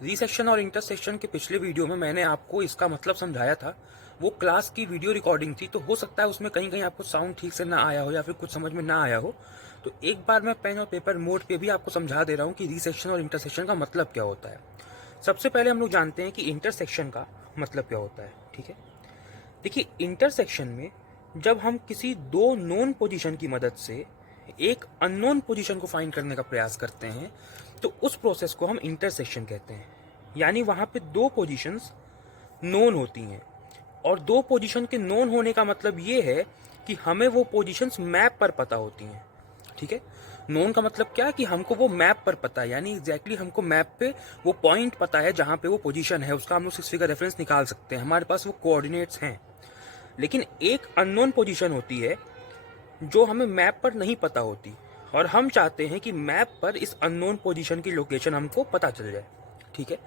रीसेक्शन और इंटरसेक्शन के पिछले वीडियो में मैंने आपको इसका मतलब समझाया था। वो क्लास की वीडियो रिकॉर्डिंग थी, तो हो सकता है उसमें कहीं कहीं आपको साउंड ठीक से ना आया हो या फिर कुछ समझ में ना आया हो। तो एक बार मैं पेन और पेपर मोड पे भी आपको समझा दे रहा हूँ कि रीसेक्शन और इंटरसेक्शन का मतलब क्या होता है। सबसे पहले हम लोग जानते हैं कि इंटरसेक्शन का मतलब क्या होता है। ठीक है, देखिए इंटरसेक्शन में जब हम किसी दो नोन पोजीशन की मदद से एक अननोन पोजीशन को फाइंड करने का प्रयास करते हैं तो उस प्रोसेस को हम इंटरसेक्शन कहते हैं। यानी वहां पे दो पोजीशंस नोन होती हैं, और दो पोजीशन के नोन होने का मतलब ये है कि हमें वो पोजीशंस मैप पर पता होती हैं। ठीक है, नोन का मतलब क्या कि हमको वो मैप पर पता है, यानी एग्जैक्टली हमको मैप पे वो पॉइंट पता है जहां पे वो पोजीशन है, उसका हम लोग 6 फिगर रेफरेंस निकाल सकते हैं, हमारे पास वो कोऑर्डिनेट्स हैं। लेकिन एक अननोन पोजीशन होती है जो हमें मैप पर नहीं पता होती, और हम चाहते हैं कि मैप पर इस अननोन पोजीशन की लोकेशन हमको पता चल जाए। ठीक है,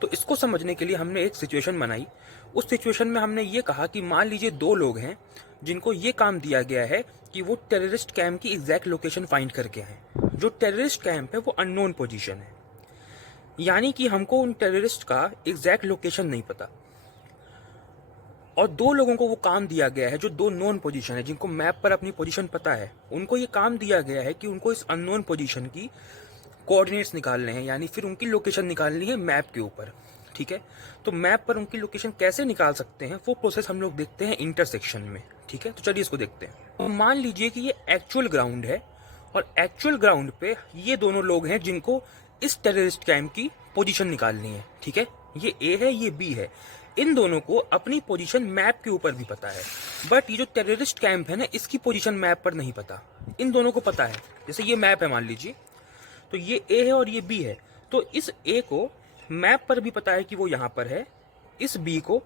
तो इसको समझने के लिए हमने एक सिचुएशन बनाई। उस सिचुएशन में हमने ये कहा कि मान लीजिए दो लोग हैं जिनको ये काम दिया गया है कि वो टेररिस्ट कैंप की एग्जैक्ट लोकेशन फाइंड करके आए। जो टेररिस्ट कैंप है वो अननोन पोजीशन है, यानी कि हमको उन टेररिस्ट का एग्जैक्ट लोकेशन नहीं पता। और दो लोगों को वो काम दिया गया है जो दो नोन पोजीशन है, जिनको मैप पर अपनी पोजीशन पता है, उनको ये काम दिया गया है कि उनको इस अननोन पोजीशन की कोऑर्डिनेट्स निकालने हैं, यानी फिर उनकी लोकेशन निकालनी है मैप के ऊपर। ठीक है, तो मैप पर उनकी लोकेशन कैसे निकाल सकते हैं वो प्रोसेस हम लोग देखते हैं इंटरसेक्शन में। ठीक है, तो चलिए इसको देखते हैं। तो मान लीजिए कि ये एक्चुअल ग्राउंड है, और एक्चुअल ग्राउंड पे ये दोनों लोग हैं जिनको इस टेररिस्ट कैंप की पोजीशन निकालनी है। ठीक है, ये ए है, ये बी है। इन दोनों को अपनी पोजीशन मैप के ऊपर भी पता है, बट ये जो टेररिस्ट कैंप है ना, इसकी पोजीशन मैप पर नहीं पता। इन दोनों को पता है, जैसे ये मैप है मान लीजिए, तो ये ए है और ये बी है, तो इस ए को मैप पर भी पता है कि वो यहाँ पर है, इस बी को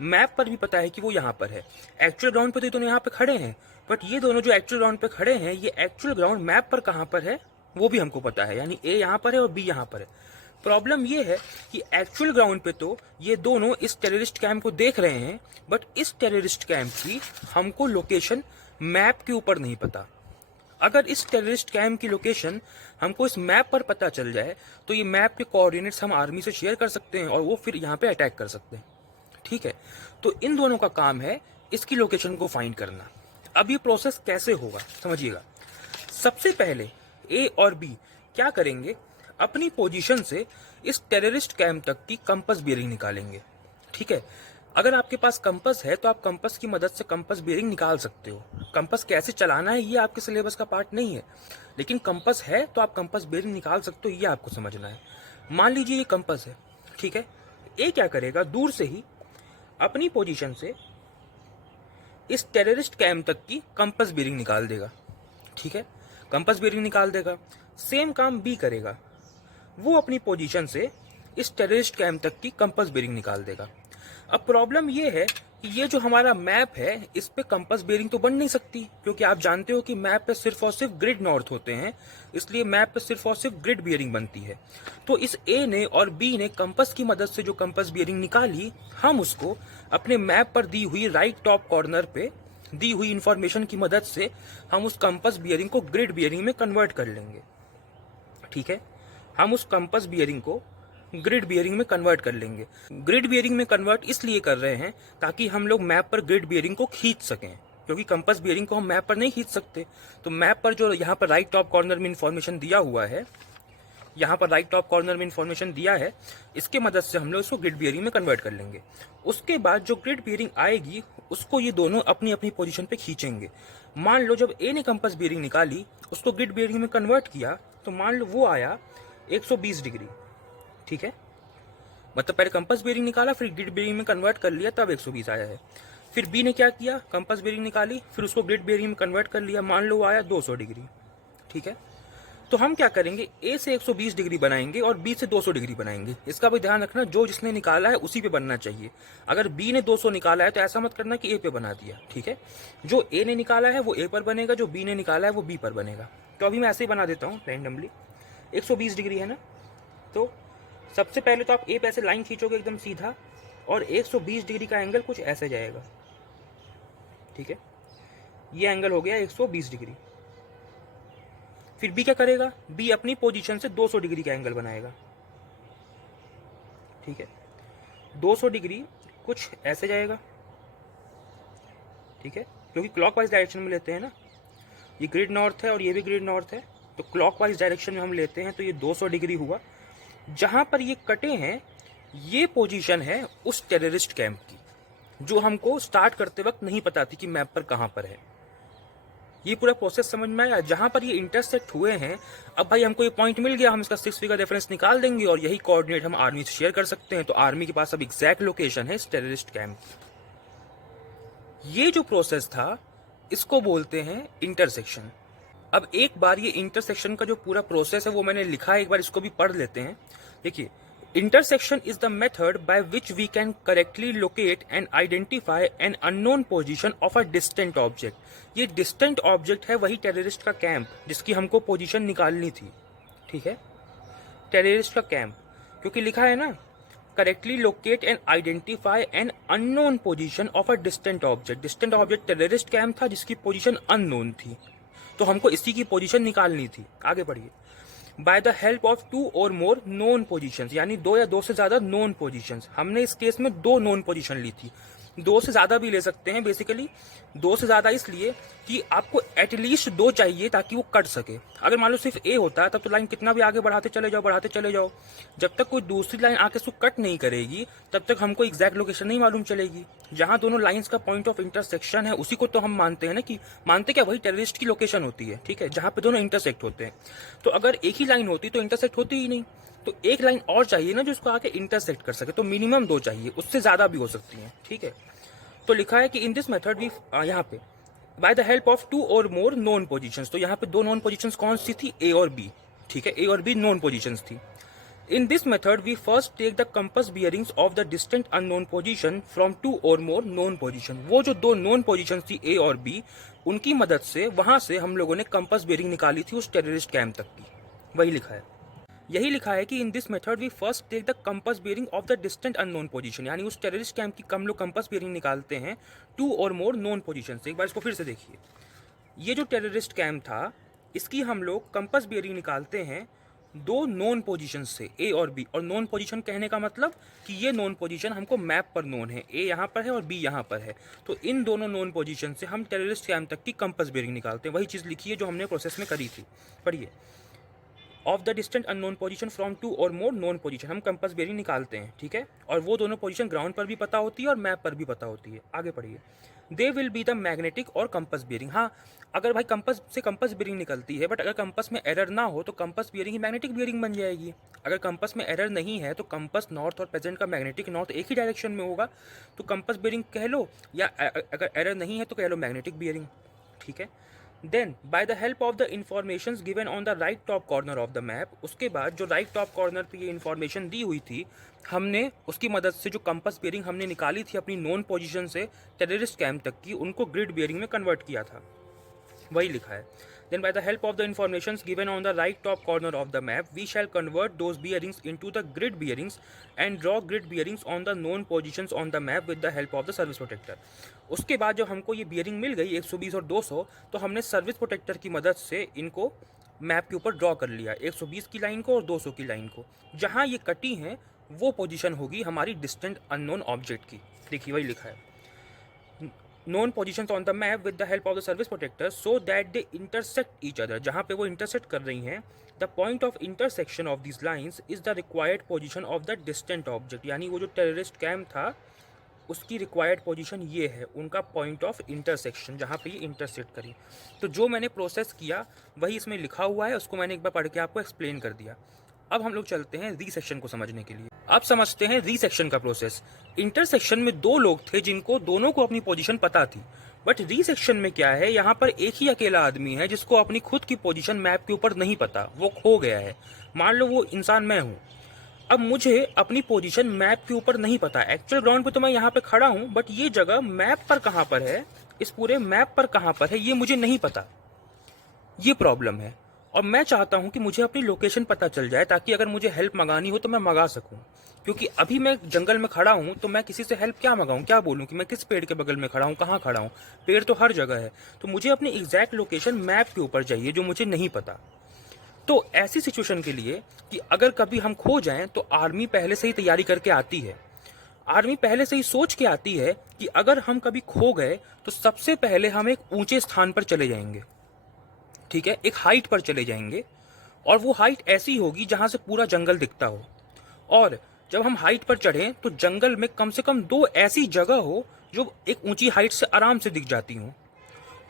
मैप पर भी पता है कि वो यहाँ पर है। एक्चुअल ग्राउंड पे तो ये दोनों यहाँ पे खड़े हैं, बट ये दोनों जो एक्चुअल ग्राउंड पे खड़े हैं, ये एक्चुअल ग्राउंड मैप पर कहाँ पर है वो भी हमको पता है, यानी ए यहाँ पर है और बी यहाँ पर है। प्रॉब्लम ये है कि एक्चुअल ग्राउंड पे तो ये दोनों इस टेररिस्ट कैंप को देख रहे हैं, बट इस टेररिस्ट कैंप की हमको लोकेशन मैप के ऊपर नहीं पता। अगर इस टेररिस्ट कैंप की लोकेशन हमको इस मैप पर पता चल जाए तो ये मैप के कोऑर्डिनेट्स हम आर्मी से शेयर कर सकते हैं और वो फिर यहाँ पे अटैक कर सकते हैं। ठीक है, तो इन दोनों का काम है इसकी लोकेशन को फाइंड करना। अब ये प्रोसेस कैसे होगा समझिएगा। सबसे पहले ए और बी क्या करेंगे, अपनी पोजीशन से इस टेररिस्ट कैंप तक की कंपास बेयरिंग निकालेंगे। ठीक है, अगर आपके पास कंपास है तो आप कंपास की मदद से कंपास बेयरिंग निकाल सकते हो। कंपास कैसे चलाना है ये आपके सिलेबस का पार्ट नहीं है, लेकिन कंपास है तो आप कंपास बेयरिंग निकाल सकते हो, ये आपको समझना है। मान लीजिए ये कंपास है, ठीक है, ए क्या करेगा, दूर से ही अपनी पोजीशन से इस टेररिस्ट कैंप तक की कंपास बेयरिंग निकाल देगा। ठीक है, कंपास बेयरिंग निकाल देगा। सेम काम बी करेगा, वो अपनी पोजीशन से इस टेररिस्ट कैंप तक की कंपास बेयरिंग निकाल देगा। अब प्रॉब्लम ये है कि ये जो हमारा मैप है इस पे कंपास बेयरिंग तो बन नहीं सकती, क्योंकि आप जानते हो कि मैप पे सिर्फ और सिर्फ ग्रिड नॉर्थ होते हैं, इसलिए मैप पे सिर्फ और सिर्फ ग्रिड बेयरिंग बनती है। तो इस ए ने और बी ने कंपास की मदद से जो कंपास बेयरिंग निकाली, हम उसको अपने मैप पर दी हुई राइट टॉप कॉर्नर पे दी हुई इंफॉर्मेशन की मदद से हम उस कंपास बियरिंग को ग्रिड बियरिंग में कन्वर्ट कर लेंगे। ठीक है, हम उस कंपास बियरिंग को ग्रिड बियरिंग में कन्वर्ट कर लेंगे। ग्रिड बियरिंग में कन्वर्ट इसलिए कर रहे हैं ताकि हम लोग मैप पर ग्रिड बियरिंग को खींच सकें, क्योंकि कंपास बियरिंग को हम मैप पर नहीं खींच सकते। तो मैप पर जो यहाँ पर राइट टॉप कॉर्नर में इंफॉर्मेशन दिया हुआ है, यहाँ पर राइट टॉप कॉर्नर में इंफॉर्मेशन दिया है, इसके मदद से हम लोग इसको ग्रिड बियरिंग में कन्वर्ट कर लेंगे। उसके बाद जो ग्रिड बियरिंग आएगी उसको ये दोनों अपनी अपनी पोजीशन पे खींचेंगे। मान लो जब ए ने कंपास बियरिंग निकाली, उसको ग्रिड बियरिंग में कन्वर्ट किया, तो मान लो वो आया 120 डिग्री। ठीक है, मतलब पहले कंपास बेयरिंग निकाला, फिर ग्रिड बेयरिंग में कन्वर्ट कर लिया, तब 120 आया है। फिर बी ने क्या किया, कंपास बेयरिंग निकाली, फिर उसको ग्रिड बेयरिंग में कन्वर्ट कर लिया, मान लो वो आया 200 डिग्री। ठीक है, तो हम क्या करेंगे, ए से 120 डिग्री बनाएंगे और बी से 200 डिग्री बनाएंगे। इसका भी ध्यान रखना, जो जिसने निकाला है उसी पे बनना चाहिए। अगर बी ने 200 निकाला है तो ऐसा मत करना कि ए पे बना दिया। ठीक है, जो ए ने निकाला है वो ए पर बनेगा, जो बी ने निकाला है वो बी पर बनेगा। तो अभी मैं ऐसे ही बना देता हूँ रैंडमली। 120 डिग्री है ना, तो सबसे पहले तो आप ए पे ऐसे लाइन खींचोगे एकदम सीधा, और 120 डिग्री का एंगल कुछ ऐसे जाएगा। ठीक है, ये एंगल हो गया 120 डिग्री। फिर बी क्या करेगा, बी अपनी पोजीशन से 200 डिग्री का एंगल बनाएगा। ठीक है। 200 डिग्री कुछ ऐसे जाएगा, ठीक है, क्योंकि क्लॉकवाइज डायरेक्शन में लेते हैं ना, ये ग्रिड नॉर्थ है और ये भी ग्रिड नॉर्थ है, तो क्लॉकवाइज डायरेक्शन में हम लेते हैं, तो ये 200 डिग्री हुआ। जहां पर ये कटे हैं ये पोजीशन है उस टेररिस्ट कैंप की, जो हमको स्टार्ट करते वक्त नहीं पता थी कि मैप पर कहां पर है। ये पूरा प्रोसेस समझ में आया। जहां पर ये इंटरसेक्ट हुए हैं, अब भाई हमको ये पॉइंट मिल गया, हम इसका 6 फिगर रेफरेंस निकाल देंगे और यही कोऑर्डिनेट हम आर्मी से शेयर कर सकते हैं। तो आर्मी के पास अब एग्जैक्ट लोकेशन है इस टेररिस्ट कैंप। ये जो प्रोसेस था इसको बोलते हैं इंटरसेक्शन। अब एक बार ये इंटरसेक्शन का जो पूरा प्रोसेस है वो मैंने लिखा है, एक बार इसको भी पढ़ लेते हैं। देखिए, intersection is the method by which we can correctly locate and identify an unknown position of a distant object. ये distant object है वही टेररिस्ट का कैंप जिसकी हमको पोजीशन निकालनी थी, ठीक है, टेररिस्ट का कैंप, क्योंकि लिखा है ना correctly locate and identify N unknown position of a distant object. Distant object terrorist camp था जिसकी पोजीशन अननोन थी, तो हमको इसी की पोजीशन निकालनी थी। आगे बढ़िए। बाय द हेल्प ऑफ 2 और मोर नोन पोजीशंस, यानी 2 या 2 से ज्यादा नोन पोजीशंस। हमने इस केस में 2 नोन पोजीशन ली थी, 2 से ज्यादा भी ले सकते हैं। बेसिकली 2 से ज्यादा इसलिए कि आपको एटलीस्ट 2 चाहिए ताकि वो कट सके। अगर मान लो सिर्फ ए होता है तब तो लाइन कितना भी आगे बढ़ाते चले जाओ, जब तक कोई दूसरी लाइन आके उसको कट नहीं करेगी तब तक हमको एग्जैक्ट लोकेशन नहीं मालूम चलेगी। जहां दोनों लाइंस का पॉइंट ऑफ इंटरसेक्शन है उसी को तो हम मानते हैं ना, कि मानते क्या, वही टेररिस्ट की लोकेशन होती है, ठीक है, जहां पे दोनों इंटरसेक्ट होते हैं। तो अगर एक ही लाइन होती तो इंटरसेक्ट होती ही नहीं, तो एक लाइन और चाहिए ना जो इसको आके इंटरसेक्ट कर सके, तो मिनिमम 2 चाहिए, उससे ज्यादा भी हो सकती है, ठीक है। तो लिखा है कि इन दिस मेथड वी, यहाँ पे बाय द हेल्प ऑफ 2 और मोर नोन पोजीशंस, तो यहाँ पे 2 नोन पोजीशंस कौन सी थी, ए और बी, ठीक है, ए और बी नोन पोजीशंस थी। In this method we first take the compass bearings of the distant unknown position from 2 और मोर नोन पोजीशन। वो जो 2 नोन पोजीशन थी ए और बी, उनकी मदद से वहां से हम लोगों ने कंपास बियरिंग निकाली थी उस टेररिस्ट कैंप तक की, वही लिखा है। यही लिखा है कि in this method we first take the compass bearing of the distant unknown position, यानी उस टेररिस्ट कैंप की हम लोग कंपास बियरिंग निकालते हैं 2 और मोर नोन पोजीशन से। एक बार इसको फिर से देखिए, ये जो टेररिस्ट कैंप था इसकी हम लोग कंपास बियरिंग निकालते हैं 2 नोन पोजीशन से, ए और बी। और नोन पोजीशन कहने का मतलब कि ये नोन पोजीशन हमको मैप पर नोन है, ए यहाँ पर है और बी यहाँ पर है, तो इन दोनों नोन पोजीशन से हम टेररिस्ट कैंप तक की कंपास बियरिंग निकालते हैं। वही चीज़ लिखी है जो हमने प्रोसेस में करी थी, पढ़िए। Of the distant unknown position from 2 और मोर नोन पोजीशन, हम कंपास बियरिंग निकालते हैं, ठीक है, और वो दोनों पोजीशन ग्राउंड पर भी पता होती है और मैप पर भी पता होती है। आगे पढ़िए। They will be the magnetic और कंपास बियरिंग। हाँ, अगर भाई कंपास से कंपास बियरिंग निकलती है, बट अगर कंपास में एरर ना हो तो कंपास बियरिंग ही मैग्नेटिक बियरिंग बन जाएगी। अगर कंपास में एरर नहीं है तो कंपास नॉर्थ और प्रेजेंट का मैग्नेटिक नॉर्थ एक ही डायरेक्शन में होगा, तो कंपास बियरिंग कह लो, या अगर एरर नहीं है तो कह लो मैग्नेटिक बियरिंग, ठीक है। Then by the help of the information given on the right top corner of the map, उसके बाद जो राइट टॉप कॉर्नर पे ये इन्फॉर्मेशन दी हुई थी, हमने उसकी मदद से जो कंपास बियरिंग हमने निकाली थी अपनी नोन पोजीशन से टेररिस्ट कैंप तक की, उनको ग्रिड बियरिंग में कन्वर्ट किया था, वही लिखा है। Then by the help of the informations given on the right top corner of the map, we shall convert those bearings into the grid bearings and draw grid bearings on the known positions on the map with the help of the service protector. उसके बाद जब हमको ये bearing मिल गई 120 और 200, तो हमने service protector की मदद से इनको मैप के ऊपर ड्रॉ कर लिया, 120 की लाइन को और 200 की लाइन को। जहाँ ये कटी हैं वो पोजीशन होगी हमारी डिस्टेंट अननोन ऑब्जेक्ट की। देखिए वही लिखा है, known positions on the map with the help of the service protector so that they intersect each other। जहाँ पे वो intersect कर रही हैं, the point of intersection of these lines is the required position of the distant object। यानी वो जो terrorist camp था उसकी required position ये है, उनका point of intersection, जहाँ पे ये intersect करी। तो जो मैंने प्रोसेस किया वही इसमें लिखा हुआ है, उसको मैंने एक बार पढ़ के आपको एक्सप्लेन कर दिया। अब हम लोग चलते हैं रीसेक्शन को समझने के लिए। अब समझते हैं रीसेक्शन का प्रोसेस। इंटरसेक्शन में 2 लोग थे जिनको दोनों को अपनी पोजीशन पता थी, बट रीसेक्शन में क्या है, यहाँ पर एक ही अकेला आदमी है जिसको अपनी खुद की पोजीशन मैप के ऊपर नहीं पता, वो खो गया है। मान लो वो इंसान मैं हूँ, अब मुझे अपनी पोजीशन मैप के ऊपर नहीं पता। एक्चुअल ग्राउंड पे तो मैं यहाँ पे खड़ा हूँ, बट ये जगह मैप पर कहाँ पर है, इस पूरे मैप पर कहाँ पर है, ये मुझे नहीं पता। ये प्रॉब्लम है, और मैं चाहता हूं कि मुझे अपनी लोकेशन पता चल जाए ताकि अगर मुझे हेल्प मंगानी हो तो मैं मंगा सकूं। क्योंकि अभी मैं जंगल में खड़ा हूं तो मैं किसी से हेल्प क्या मंगाऊं, क्या बोलूं कि मैं किस पेड़ के बगल में खड़ा हूं, कहाँ खड़ा हूं, पेड़ तो हर जगह है। तो मुझे अपनी एग्जैक्ट लोकेशन मैप के ऊपर चाहिए जो मुझे नहीं पता। तो ऐसी सिचुएशन के लिए कि अगर कभी हम खो जाएं तो आर्मी पहले से ही तैयारी करके आती है। आर्मी पहले से ही सोच के आती है कि अगर हम कभी खो गए तो सबसे पहले हम एक ऊंचे स्थान पर चले जाएंगे, ठीक है, एक हाइट पर चले जाएंगे, और वो हाइट ऐसी होगी जहां से पूरा जंगल दिखता हो। और जब हम हाइट पर चढ़ें तो जंगल में कम से कम 2 ऐसी जगह हो जो एक ऊंची हाइट से आराम से दिख जाती हो,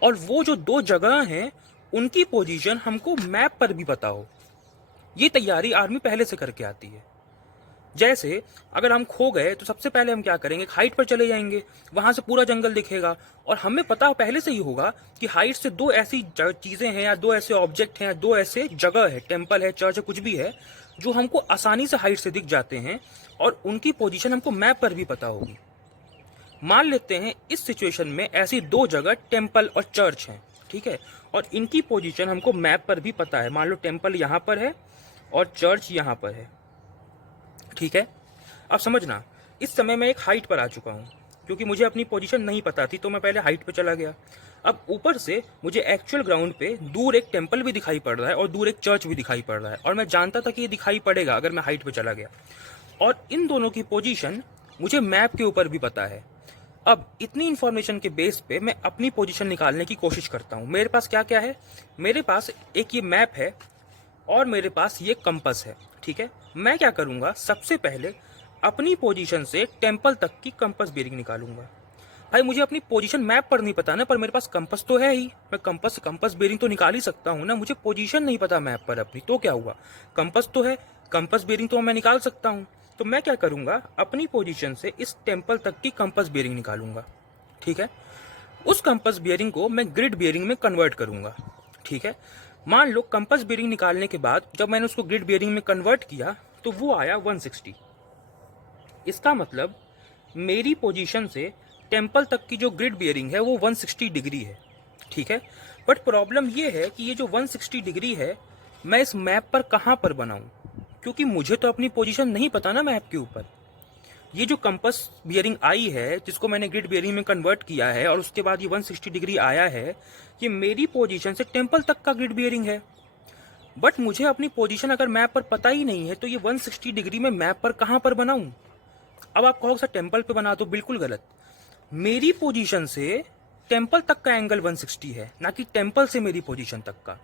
और वो जो 2 जगह हैं उनकी पोजीशन हमको मैप पर भी पता हो। ये तैयारी आर्मी पहले से करके आती है। जैसे अगर हम खो गए तो सबसे पहले हम क्या करेंगे, हाइट पर चले जाएंगे, वहां से पूरा जंगल दिखेगा, और हमें पता पहले से ही होगा कि हाइट से 2 ऐसी चीजें हैं या 2 ऐसे ऑब्जेक्ट हैं या 2 ऐसे जगह है, टेम्पल है, चर्च है, कुछ भी है, जो हमको आसानी से हाइट से दिख जाते हैं, और उनकी पोजीशन हमको मैप पर भी पता होगी। मान लेते हैं इस सिचुएशन में ऐसी 2 जगह टेम्पल और चर्च हैं, ठीक है, और इनकी पोजीशन हमको मैप पर भी पता है। मान लो टेम्पल यहाँ पर है और चर्च यहाँ पर है, ठीक है। अब समझना, इस समय मैं एक हाइट पर आ चुका हूँ, क्योंकि मुझे अपनी पोजीशन नहीं पता थी तो मैं पहले हाइट पे चला गया। अब ऊपर से मुझे एक्चुअल ग्राउंड पे दूर एक टेम्पल भी दिखाई पड़ रहा है और दूर एक चर्च भी दिखाई पड़ रहा है, और मैं जानता था कि ये दिखाई पड़ेगा अगर मैं हाइट पे चला गया, और इन दोनों की पोजीशन मुझे मैप के ऊपर भी पता है। अब इतनी इन्फॉर्मेशन के बेस पे मैं अपनी पोजीशन निकालने की कोशिश करता हूँ। मेरे पास क्या क्या है, मेरे पास एक ये मैप है और मेरे पास ये कंपास है, ठीक है। मैं क्या करूँगा, सबसे पहले अपनी पोजीशन से टेम्पल तक की कंपास बेरिंग निकालूंगा। भाई मुझे अपनी पोजीशन मैप पर नहीं पता ना, पर मेरे पास कंपास तो है ही, मैं कंपास से कंपास बेरिंग तो निकाल ही सकता हूँ ना। मुझे पोजीशन नहीं पता मैप पर अपनी, तो क्या हुआ, कंपास तो है, कंपास बेरिंग तो मैं निकाल सकता हूँ। तो मैं क्या करूँगा, अपनी पोजीशन से इस टेम्पल तक की कंपास बेरिंग निकालूंगा, ठीक है। उस कंपास बेरिंग को मैं ग्रिड बेरिंग में कन्वर्ट करूंगा, ठीक है। मान लो कंपास बेरिंग निकालने के बाद जब मैंने उसको ग्रिड बेरिंग में कन्वर्ट किया तो वो आया 160। इसका मतलब मेरी पोजीशन से टेम्पल तक की जो ग्रिड बेरिंग है वो 160 डिग्री है, ठीक है। बट प्रॉब्लम ये है कि ये जो 160 डिग्री है मैं इस मैप पर कहाँ पर बनाऊं, क्योंकि मुझे तो अपनी पोजीशन नहीं पता ना मैप के ऊपर। ये जो कंपास बियरिंग आई है जिसको मैंने ग्रिड बियरिंग में कन्वर्ट किया है और उसके बाद ये 160 डिग्री आया है, ये मेरी पोजीशन से टेम्पल तक का ग्रिड बियरिंग है। बट मुझे अपनी पोजीशन अगर मैप पर पता ही नहीं है तो ये 160 डिग्री में मैप पर कहाँ पर बनाऊं। अब आप कहोगे सर टेम्पल पे बना दो, बिल्कुल गलत। मेरी पोजीशन से टेम्पल तक का एंगल 160 है, ना कि टेम्पल से मेरी पोजीशन तक का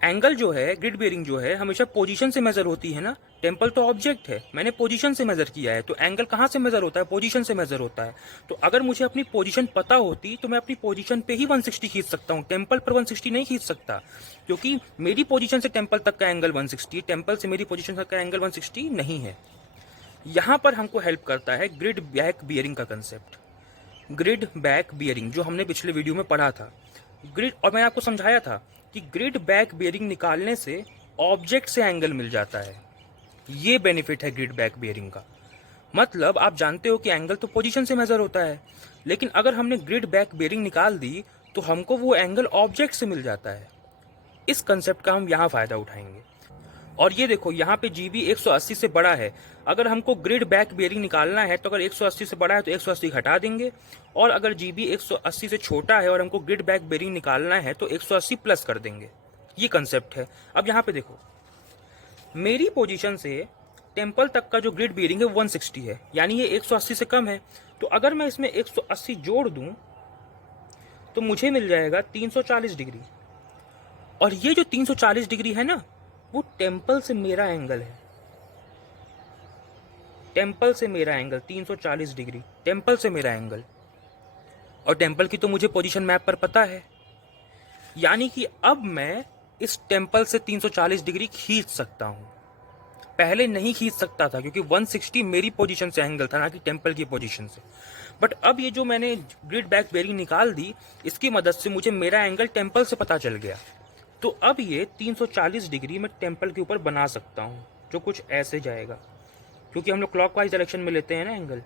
एंगल। जो है ग्रिड बेरिंग जो है हमेशा पोजीशन से मेजर होती है ना, टेम्पल तो ऑब्जेक्ट है, मैंने पोजीशन से मेजर किया है, तो एंगल कहाँ से मेजर होता है, पोजीशन से मेजर होता है। तो अगर मुझे अपनी पोजीशन पता होती तो मैं अपनी पोजीशन पे ही 160 खींच सकता हूँ, टेम्पल पर 160 नहीं खींच सकता, क्योंकि मेरी पोजीशन से टेम्पल तक का एंगल 160, टेम्पल से मेरी पोजीशन तक का एंगल 160 नहीं है। यहाँ पर हमको हेल्प करता है ग्रिड बैक बियरिंग का कंसेप्ट, ग्रिड बैक बियरिंग जो हमने पिछले वीडियो में पढ़ा था। ग्रिड, और मैंने आपको समझाया था कि ग्रिड बैक बियरिंग निकालने से ऑब्जेक्ट से एंगल मिल जाता है। ये बेनिफिट है ग्रिड बैक बियरिंग का। मतलब आप जानते हो कि एंगल तो पोजीशन से मेजर होता है, लेकिन अगर हमने ग्रिड बैक बियरिंग निकाल दी तो हमको वो एंगल ऑब्जेक्ट से मिल जाता है। इस कंसेप्ट का हम यहाँ फायदा उठाएंगे। और ये देखो यहाँ पे जीबी 180 से बड़ा है, अगर हमको ग्रिड बैक बियरिंग निकालना है तो अगर 180 से बड़ा है तो 180 हटा देंगे, और अगर जीबी 180 से छोटा है और हमको ग्रिड बैक बियरिंग निकालना है तो 180 प्लस कर देंगे। ये कंसेप्ट है। अब यहाँ पे देखो मेरी पोजीशन से टेम्पल तक का जो ग्रिड बियरिंग है 160 है, यानी ये 180 से कम है। तो अगर मैं इसमें 180 जोड़ दूं तो मुझे मिल जाएगा 340 डिग्री, और ये जो 340 डिग्री है ना वो टेम्पल से मेरा एंगल है। टेम्पल से मेरा एंगल 340 डिग्री, टेम्पल से मेरा एंगल। और टेम्पल की तो मुझे पोजीशन मैप पर पता है, यानी कि अब मैं इस टेम्पल से 340 डिग्री खींच सकता हूं। पहले नहीं खींच सकता था क्योंकि 160 मेरी पोजीशन से एंगल था, ना कि टेम्पल की पोजीशन से। बट अब ये जो मैंने ग्रिड बैक बेरिंग निकाल दी, इसकी मदद से मुझे मेरा एंगल टेम्पल से पता चल गया। तो अब ये 340 डिग्री मैं टेम्पल के ऊपर बना सकता हूँ, जो कुछ ऐसे जाएगा, क्योंकि हम लोग क्लॉकवाइज डायरेक्शन में लेते हैं ना एंगल,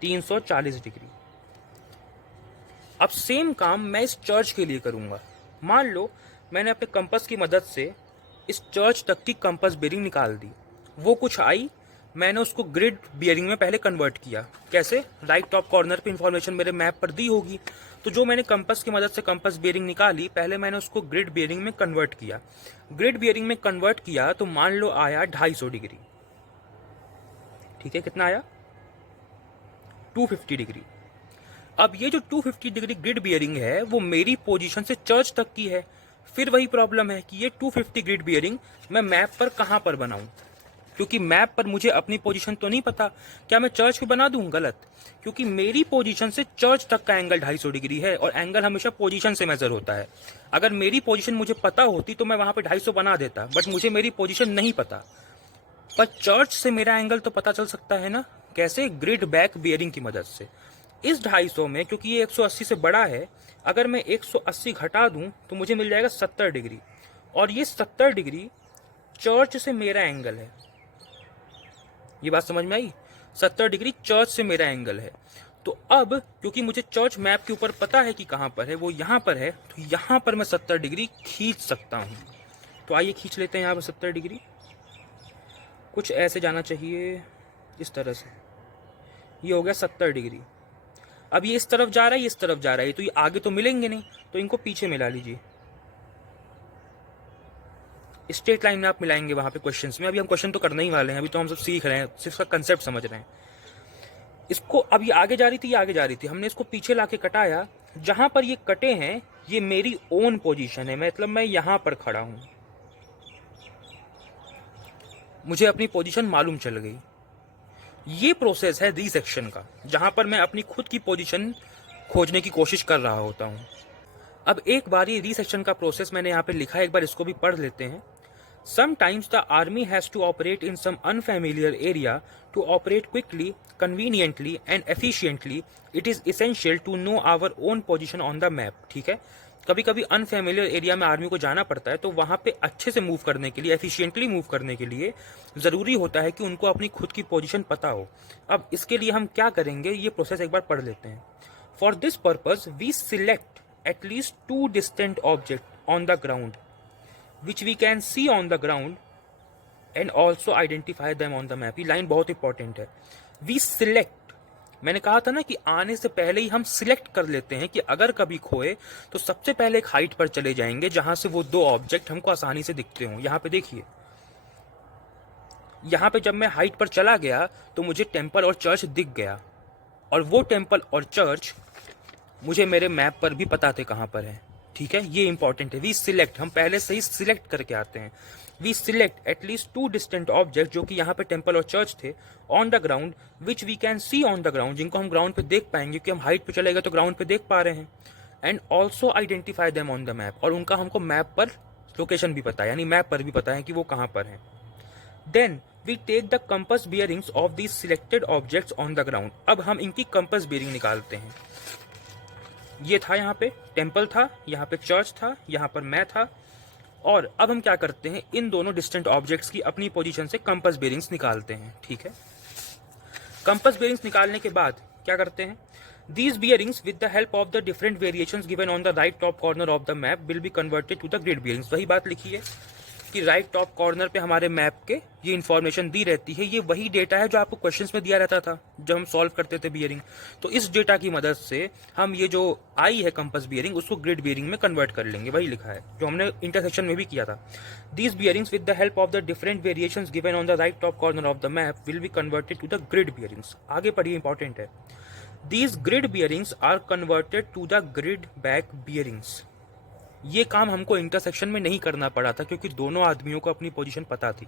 340 डिग्री। अब सेम काम मैं इस चर्च के लिए करूंगा। मान लो मैंने अपने कंपास की मदद से इस चर्च तक की कंपास बेरिंग निकाल दी, वो कुछ आई, मैंने उसको ग्रिड बियरिंग में पहले कन्वर्ट किया। कैसे? राइट टॉप कॉर्नर पे इंफॉर्मेशन मेरे मैप पर दी होगी, तो जो मैंने कंपास की मदद से कंपास बियरिंग निकाली, पहले मैंने उसको ग्रिड बियरिंग में कन्वर्ट किया। ग्रिड बियरिंग में कन्वर्ट किया तो मान लो आया 250 डिग्री। ठीक है, कितना आया? 250 डिग्री। अब ये जो 250 डिग्री ग्रिड बियरिंग है वो मेरी पोजीशन से चर्च तक की है। फिर वही प्रॉब्लम है कि ये 250 ग्रिड बियरिंग मैं मैप पर कहां पर बनाऊं, क्योंकि मैप पर मुझे अपनी पोजीशन तो नहीं पता। क्या मैं चर्च पे बना दूं? गलत, क्योंकि मेरी पोजीशन से चर्च तक का एंगल 250 डिग्री है और एंगल हमेशा पोजीशन से मेजर होता है। अगर मेरी पोजीशन मुझे पता होती तो मैं वहां पे 250 बना देता, बट मुझे मेरी पोजीशन नहीं पता। पर चर्च से मेरा एंगल तो पता चल सकता है ना, कैसे? ग्रिड बैक बियरिंग की मदद से। इस 250 में, क्योंकि ये 180 से बड़ा है, अगर मैं 180 घटा दूं तो मुझे मिल जाएगा 70 डिग्री, और ये 70 डिग्री चर्च से मेरा एंगल है। ये बात समझ में आई? 70 डिग्री चर्च से मेरा एंगल है। तो अब क्योंकि मुझे चर्च मैप के ऊपर पता है कि कहां पर है, वो यहां पर है, तो यहां पर मैं 70 डिग्री खींच सकता हूं। तो आइए खींच लेते हैं यहां पर 70 डिग्री। कुछ ऐसे जाना चाहिए, इस तरह से। ये हो गया 70 डिग्री। अब ये इस तरफ जा रहा है, ये इस तरफ जा रहा है, तो ये आगे तो मिलेंगे नहीं, तो इनको पीछे मिला लीजिए। स्ट्रेट लाइन में आप मिलाएंगे वहां पे क्वेश्चंस में। अभी हम क्वेश्चन तो करने ही वाले हैं, अभी तो हम सब सीख रहे हैं, सिर्फ इसका कंसेप्ट समझ रहे हैं। इसको अब ये आगे जा रही थी, ये आगे जा रही थी, हमने इसको पीछे लाके कटाया। जहां पर ये कटे हैं ये मेरी ओन पोजीशन है, मतलब मैं यहां पर खड़ा हूं, मुझे अपनी पोजीशन मालूम चल गई। ये प्रोसेस है रीसेक्शन का, जहां पर मैं अपनी खुद की पोजीशन खोजने की कोशिश कर रहा होता हूं। अब एक बार ये रीसेक्शन का प्रोसेस मैंने यहाँ पे लिखा है, एक बार इसको भी पढ़ लेते हैं। Sometimes the army has to operate in some unfamiliar area to operate quickly, conveniently and efficiently. It is essential to know our own position on the map. ठीक है, कभी कभी अनफेमिलियर एरिया में आर्मी को जाना पड़ता है, तो वहां पे अच्छे से मूव करने के लिए, एफिशिएंटली मूव करने के लिए जरूरी होता है कि उनको अपनी खुद की पोजीशन पता हो। अब इसके लिए हम क्या करेंगे, ये प्रोसेस एक बार पढ़ लेते हैं। For this purpose we select at least 2 distant objects on the ground which we can see on the ground and also identify them on the map. ये लाइन बहुत इंपॉर्टेंट है। we select, मैंने कहा था ना कि आने से पहले ही हम सिलेक्ट कर लेते हैं कि अगर कभी खोए तो सबसे पहले एक हाइट पर चले जाएंगे जहां से वो दो ऑब्जेक्ट हमको आसानी से दिखते हों। यहां पे देखिए, यहां पे जब मैं हाइट पर चला गया तो मुझे टेम्पल और चर्च दिख गया, और वो टेम्पल और चर्च मुझे मेरे मैप पर भी पता थे कहां पर है। ठीक है, ये इंपॉर्टेंट है। वी सिलेक्ट, हम पहले से ही सिलेक्ट करके आते हैं। We select at least 2 distant object, जो कि यहाँ पे टेम्पल और चर्च थे, on the ground which we can see on the ground, जिनको हम ग्राउंड पे देख पाएंगे, क्योंकि हम हाइट पे चले गए तो ग्राउंड पे देख पा रहे हैं। And also identify them on the map, और उनका हमको मैप पर लोकेशन भी पता है, यानी मैप पर भी पता है कि वो कहाँ पर है। Then we take the compass bearings of these selected objects on the ground. अब हम इनकी कंपास बियरिंग निकालते हैं। ये था, यहाँ पे टेम्पल था, यहाँ पे चर्च था, यहाँ पर मैं था, और अब हम क्या करते हैं, इन दोनों डिस्टेंट ऑब्जेक्ट्स की अपनी पोजीशन से कंपास बेयरिंग्स निकालते हैं। ठीक है, कंपास बेयरिंग्स निकालने के बाद क्या करते हैं, these bearings with the help of the different variations given on the right top corner of the map will be converted to the grid bearings. वही बात लिखी है कि राइट टॉप कॉर्नर पे हमारे मैप के ये इन्फॉर्मेशन दी रहती है। ये वही डेटा है जो आपको क्वेश्चंस में दिया रहता था जब हम सॉल्व करते थे बियरिंग। तो इस डेटा की मदद से हम ये जो आई है कंपास बियरिंग, उसको ग्रिड बियरिंग में कन्वर्ट कर लेंगे। वही लिखा है जो हमने इंटरसेक्शन में भी किया था। These bearings with the help of the different variations given on the right top corner of the map will be converted to the grid bearings. आगे पढ़िए, इंपॉर्टेंट है। These grid bearings are converted to the grid back bearings. ये काम हमको intersection में नहीं करना पड़ा था, क्योंकि दोनों आदमियों को अपनी पोजीशन पता थी।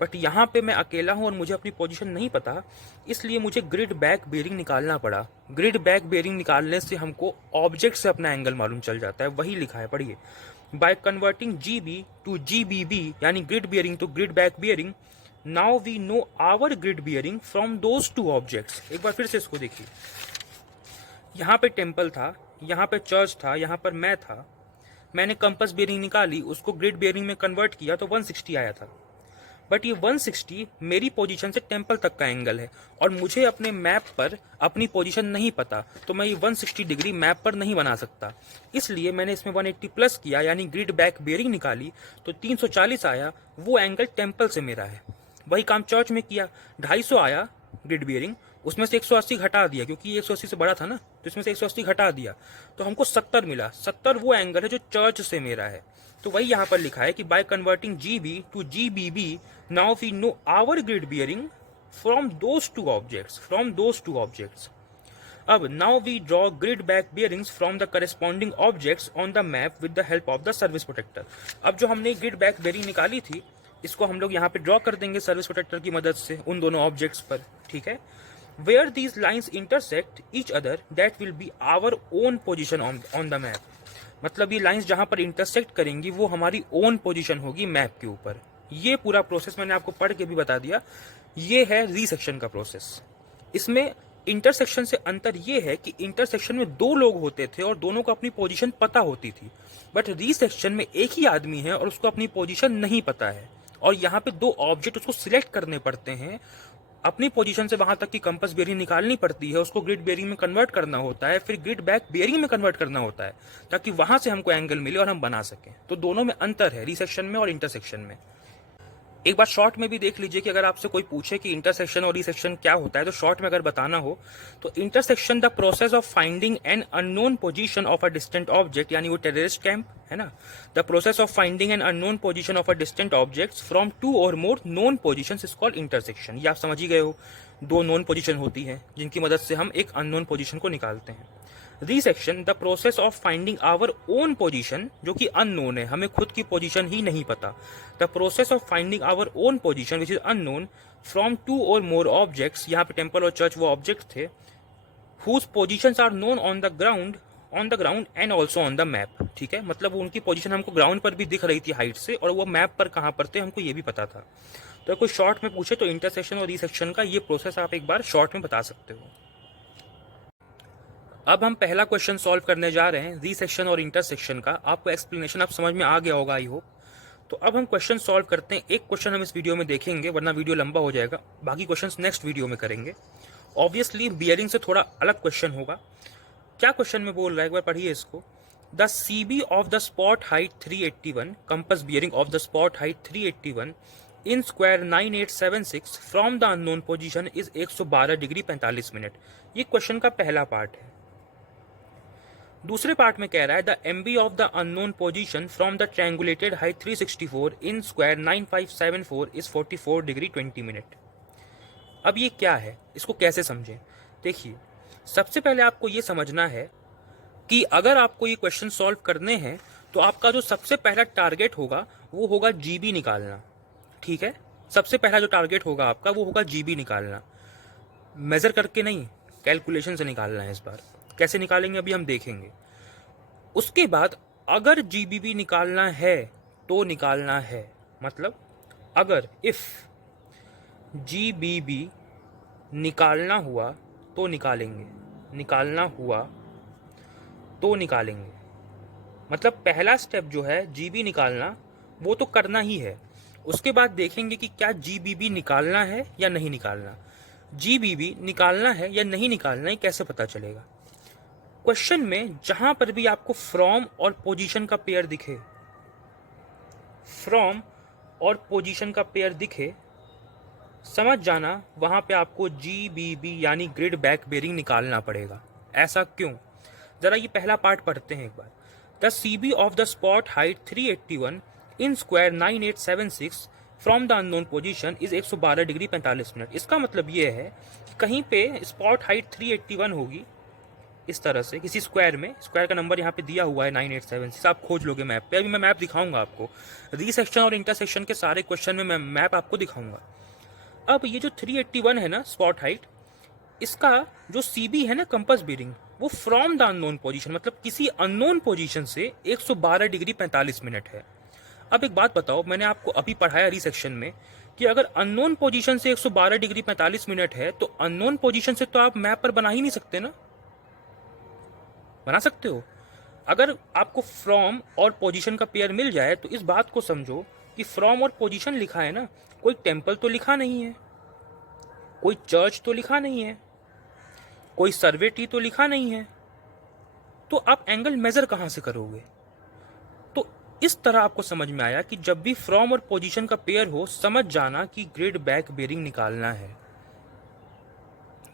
बट यहाँ पे मैं अकेला हूँ और मुझे अपनी पोजीशन नहीं पता, इसलिए मुझे ग्रिड बैक बेयरिंग निकालना पड़ा। ग्रिड बैक बेयरिंग निकालने से हमको ऑब्जेक्ट से अपना एंगल मालूम चल जाता है। वही लिखा है, पढ़िए। By converting GB to GBB, यानी grid bearing to grid back bearing, now we know our grid bearing from those 2 objects. एक बार फिर से इसको देखिए, यहाँ पे टेम्पल था, यहाँ पे चर्च था, यहाँ पर मैं था। मैंने कंपास बेयरिंग निकाली, उसको ग्रिड बेयरिंग में कन्वर्ट किया तो 160 आया था। बट ये 160 मेरी पोजीशन से टेम्पल तक का एंगल है, और मुझे अपने मैप पर अपनी पोजीशन नहीं पता, तो मैं ये 160 डिग्री मैप पर नहीं बना सकता। इसलिए मैंने इसमें 180 प्लस किया, यानी ग्रिड बैक बेयरिंग निकाली तो 340 आया। वो एंगल टेम्पल से मेरा है। वही काम चर्च में किया, 250 आया ग्रिड बेयरिंग, उसमें से 180 घटा दिया क्योंकि ये 180 से बड़ा था ना, तो इसमें से 180 घटा दिया तो हमको 70 मिला। 70 वो एंगल है जो चर्च से मेरा है। तो वही यहाँ पर लिखा है कि by converting GB to GBB now we know our grid bearing from those two objects. अब now we draw grid back bearings from the corresponding objects on the map with the help of the service protractor. अब जो हमने grid back bearing निकाली थी इसको हम लोग यहाँ पे ड्रॉ कर देंगे सर्विस प्रोटेक्टर की मदद से उन दोनों ऑब्जेक्ट्स पर, ठीक है। Where these lines intersect each other that will be our own position on the map. मतलब ये लाइन्स जहां पर इंटरसेक्ट करेंगी वो हमारी ओन पोजीशन होगी मैप के ऊपर। ये पूरा प्रोसेस मैंने आपको पढ़ के भी बता दिया। ये है रीसेक्शन का प्रोसेस। इसमें इंटरसेक्शन से अंतर ये है कि इंटरसेक्शन में दो लोग होते थे और दोनों को अपनी पोजीशन पता होती थी, बट रीसेक्शन में एक ही आदमी है और उसको अपनी पोजीशन नहीं पता है और यहाँ पे दो ऑब्जेक्ट उसको सिलेक्ट करने पड़ते हैं। अपनी पोजीशन से वहां तक की कंपास बेयरिंग निकालनी पड़ती है, उसको ग्रिड बेयरिंग में कन्वर्ट करना होता है, फिर ग्रिड बैक बेयरिंग में कन्वर्ट करना होता है ताकि वहां से हमको एंगल मिले और हम बना सकें। तो दोनों में अंतर है, रीसेक्शन में और इंटरसेक्शन में। एक बार शॉर्ट में भी देख लीजिए कि अगर आपसे कोई पूछे कि इंटरसेक्शन और रीसेक्शन क्या होता है तो शॉर्ट में अगर बताना हो तो intersection the process of finding an unknown position of a distant object, यानी वो टेररिस्ट कैंप है ना। The process of finding an unknown position of a distant objects from two और more known positions is called intersection. ये आप समझ ही गए हो, दो नोन पोजीशन होती है जिनकी मदद से हम एक अननोन पोजीशन को निकालते हैं। Resection the process of finding our own position, जो कि अननोन है, हमें खुद की पोजीशन ही नहीं पता। The process of finding our own position which is unknown from two और मोर ऑब्जेक्ट्स, यहाँ पे टेम्पल और चर्च वो ऑब्जेक्ट थे, whose positions are known on the ground and also on the map. ठीक है, मतलब उनकी पोजीशन हमको ग्राउंड पर भी दिख रही थी हाइट से और वो मैप पर कहाँ पर थे हमको ये भी पता था। तो कोई शॉर्ट में पूछे तो इंटरसेक्शन और रीसेक्शन का ये प्रोसेस आप एक बार शॉर्ट में बता सकते हो। अब हम पहला क्वेश्चन सॉल्व करने जा रहे हैं रीसेक्शन और इंटरसेक्शन का। आपको एक्सप्लेनेशन आप समझ में आ गया होगा आई होप। तो अब हम क्वेश्चन सॉल्व करते हैं। एक क्वेश्चन हम इस वीडियो में देखेंगे वरना वीडियो लंबा हो जाएगा, बाकी क्वेश्चंस नेक्स्ट वीडियो में करेंगे। ऑब्वियसली बियरिंग से थोड़ा अलग क्वेश्चन होगा। क्या क्वेश्चन में बोल रहा है, एक बार पढ़िए इसको। The CB of the spot height 381, compass bearing of the spot height 381 in square 9876 from the unknown position is 112 degree 45 minute. ये क्वेश्चन का पहला पार्ट है। दूसरे पार्ट में कह रहा है the MB of the unknown position from the triangulated height 364 in square 9574 is 44 degree 20 minute. अब ये क्या है, इसको कैसे समझें? देखिए, सबसे पहले आपको ये समझना है कि अगर आपको ये क्वेश्चन सॉल्व करने हैं तो आपका जो सबसे पहला टारगेट होगा वो होगा GB निकालना। ठीक है, सबसे पहला जो टारगेट होगा आपका वो होगा GB निकालना। मेजर करके नहीं, कैलकुलेशन से निकालना है। इस बार कैसे निकालेंगे अभी हम देखेंगे। उसके बाद अगर GBB निकालना है तो निकालना है, मतलब अगर इफ GBB निकालना हुआ तो निकालेंगे, निकालना हुआ तो निकालेंगे। मतलब पहला स्टेप जो है GB निकालना वो तो करना ही है। उसके बाद देखेंगे कि क्या GBB निकालना है या नहीं निकालना। GBB निकालना है या नहीं निकालना है कैसे पता चलेगा? क्वेश्चन में जहां पर भी आपको फ्रॉम और पोजीशन का पेयर दिखे, फ्रॉम और पोजीशन का पेयर दिखे, समझ जाना वहां पे आपको GBB यानी ग्रिड बैक बेयरिंग निकालना पड़ेगा। ऐसा क्यों? जरा ये पहला पार्ट पढ़ते हैं एक बार। The CB of the spot height 381 in square 9876 from the unknown position is 112 degree 45 minute. इसका मतलब ये है कि कहीं पे स्पॉट हाइट 381 होगी इस तरह से किसी स्क्वायर में, स्क्वायर का नंबर यहाँ पे दिया हुआ है 9876, आप खोज लोगे मैप पे। अभी मैं मैप दिखाऊंगा आपको, रीसेक्शन और इंटरसेक्शन के सारे क्वेश्चन में मैं मैप आपको दिखाऊंगा। अब ये जो 381 है ना स्पॉट हाइट, इसका जो CB है ना कंपास बेयरिंग, वो फ्रॉम द अननोन पोजीशन, मतलब किसी अननोन पोजीशन से 112 डिग्री 45 मिनट है। अब एक बात बताओ, मैंने आपको अभी पढ़ाया रीसेक्शन में कि अगर अननोन पोजीशन से 112 डिग्री 45 मिनट है तो अननोन पोजीशन से तो आप मैप पर बना ही नहीं सकते ना। बना सकते हो। अगर आपको फ्रॉम और पोजीशन का पेयर मिल जाए तो इस बात को समझो कि फ्रॉम और पोजीशन लिखा है ना, कोई टेम्पल तो लिखा नहीं है, कोई चर्च तो लिखा नहीं है, कोई सर्वे ट्री तो लिखा नहीं है, तो आप एंगल मेजर कहां से करोगे? तो इस तरह आपको समझ में आया कि जब भी फ्रॉम और पोजीशन का पेयर हो समझ जाना कि ग्रिड बैक बेयरिंग निकालना है।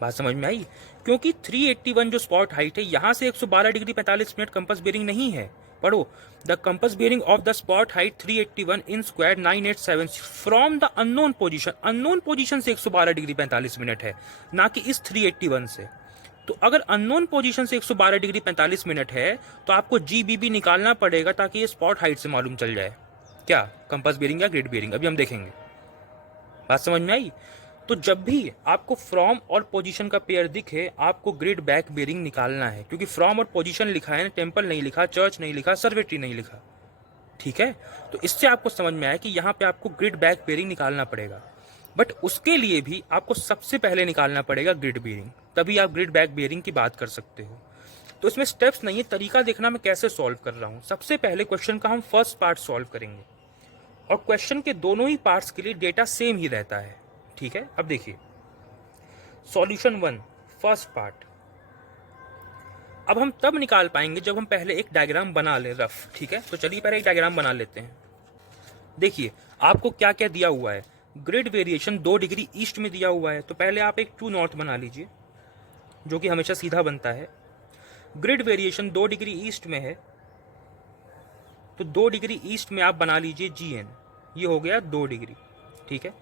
बात समझ में आई? क्योंकि 381 जो स्पॉट हाइट है, यहाँ से 112 डिग्री 45 मिनट कंपास बेरिंग नहीं है। पढ़ो, the compass bearing of the spot height 381 in square 987 from the unknown position. Unknown position से 112 डिग्री 45 मिनट है, ना कि इस 381 से। तो अगर अननोन पोजीशन से 112 डिग्री 45 मिनट है तो आपको GBB निकालना पड़ेगा, ताकि ये स्पॉट हाइट से मालूम चल जाए क्या कंपास बेरिंग या ग्रिड बेरिंग। अभी हम देखेंगे। बात समझ में आई? तो जब भी आपको फ्रॉम और पोजीशन का पेयर दिखे, आपको ग्रिड बैक बेरिंग निकालना है, क्योंकि फ्रॉम और पोजीशन लिखा है, टेम्पल नहीं लिखा, चर्च नहीं लिखा, सर्वेट्री नहीं लिखा। ठीक है, तो इससे आपको समझ में आया कि यहाँ पे आपको ग्रिड बैक बेरिंग निकालना पड़ेगा। बट उसके लिए भी आपको सबसे पहले निकालना पड़ेगा ग्रिड बेरिंग, तभी आप ग्रिड बैक बेरिंग की बात कर सकते हो। तो इसमें स्टेप्स नहीं है, तरीका देखना मैं कैसे सॉल्व कर रहा हूँ। सबसे पहले क्वेश्चन का हम फर्स्ट पार्ट सॉल्व करेंगे, और क्वेश्चन के दोनों ही पार्ट्स के लिए डेटा सेम ही रहता है। ठीक है, अब देखिए सॉल्यूशन 1 फर्स्ट पार्ट। अब हम तब निकाल पाएंगे जब हम पहले एक डायग्राम बना ले रफ। ठीक है, तो चलिए पहले एक डायग्राम बना लेते हैं। देखिए आपको क्या क्या दिया हुआ है। ग्रिड वेरिएशन 2 डिग्री ईस्ट में दिया हुआ है, तो पहले आप एक ट्रू नॉर्थ बना लीजिए, जो कि हमेशा सीधा बनता है। ग्रिड वेरिएशन 2 डिग्री ईस्ट में है, तो 2 डिग्री ईस्ट में आप बना लीजिए GN, ये हो गया 2 डिग्री। ठीक है,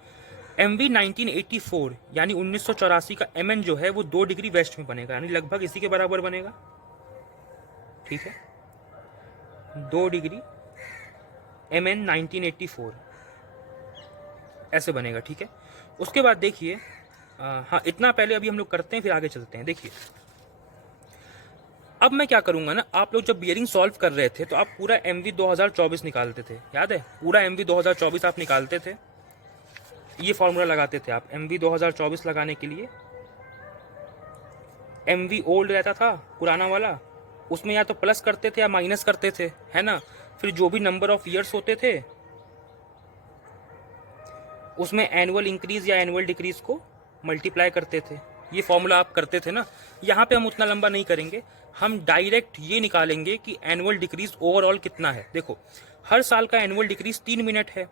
MV 1984 यानी 1984 का MN जो है वो 2 डिग्री वेस्ट में बनेगा, यानी लगभग इसी के बराबर बनेगा। ठीक है, 2 डिग्री MN 1984 ऐसे बनेगा। ठीक है, उसके बाद देखिए, हाँ इतना पहले अभी हम लोग करते हैं, फिर आगे चलते हैं। देखिए अब मैं क्या करूंगा ना, आप लोग जब बियरिंग सॉल्व कर रहे थे तो आप पूरा MV 2024 निकालते थे, याद है? पूरा MV 2024 आप निकालते थे, ये फॉर्मूला लगाते थे आप MV 2024 लगाने के लिए। MV ओल्ड रहता था पुराना वाला, उसमें या तो प्लस करते थे या माइनस करते थे, है ना? फिर जो भी नंबर ऑफ ईयर्स होते थे उसमें एनुअल इंक्रीज या एनुअल डिक्रीज को मल्टीप्लाई करते थे। ये फॉर्मूला आप करते थे ना। यहाँ पे हम उतना लंबा नहीं करेंगे, हम डायरेक्ट ये निकालेंगे कि एनुअल डिक्रीज ओवरऑल कितना है। देखो हर साल का एनुअल डिक्रीज 3 मिनट है।